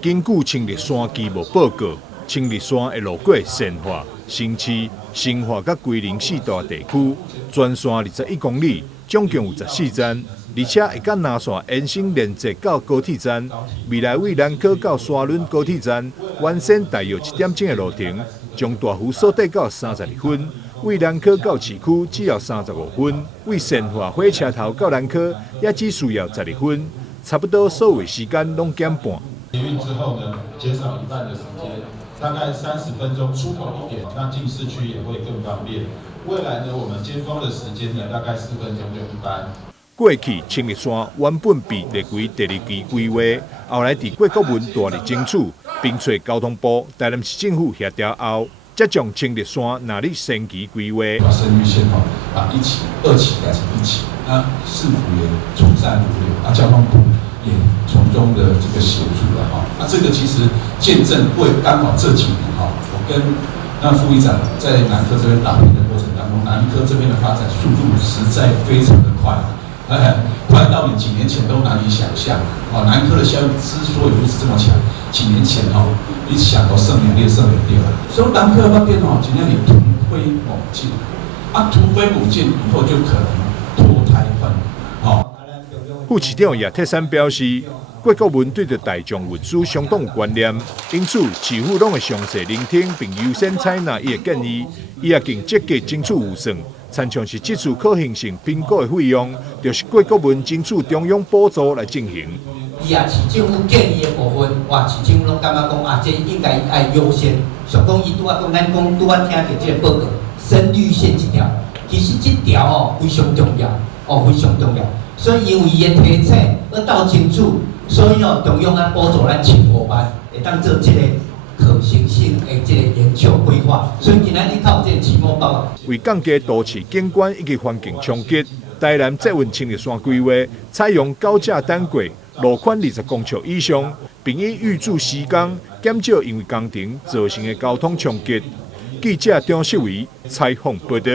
根据青绿山机务报告，青绿山会路过善化、新市、新化甲桂林四大地区，全线21公里，总共有14站，而且会甲南线延伸连接到高铁站。未来为南科到沙仑高铁站完成大约1点钟的路程，将大幅缩短到32分。为南科到市区只要35分，为善化火车头到南科也只需要12分，差不多所有时间拢减半。捷运之后呢，减少一半的时间，大概30分钟出头一点，那进市区也会更方便。未来呢，我们尖峰的时间呢，大概4分钟就一班。过去青绿山原本被列为第2期规划，后来伫郭国文大力争取，并找交通部、台南市政府协调后，才将青绿山纳入先期规划。把生育线把1期、2期改成1期，那市府也从善如流，交通部也从中的这个协助了哈。那这个其实见证会刚好这几年哈，我跟副议长在南科这边打拼的过程当中，南科这边的发展速度实在非常的快。快到你几年前都难以想象。南科的效益之所以如此这么强，几年前一想到胜两列了。所以南科那边今天你突飞猛进，突飞猛进以后就可能脱胎换骨。副市长叶铁山表示，郭国文对着大众运输相当有观念，因此市府拢会详细聆听并优先采纳伊的建议，伊也更积极争取预算。参像是这次可行性评估的费用，就是郭国文争取中央补助来进行。伊也市政府建议的部分，市政府拢感觉讲这应该爱优先。像讲伊拄仔讲，咱讲拄仔听到这个报告，生育线这条，其实这条非常重要，非常重要。所以因为伊的提醒要到清楚，所以中央啊补助咱15万，会当做这个可行性的这个研究规划。所以今仔日靠这个期末报告。为降低都市景观以及环境冲击，台南捷运青绿山规划采用高架单轨，路宽20公尺以上，并以预祝时间减少因为工程造成的交通冲击。记者张世伟采访报道。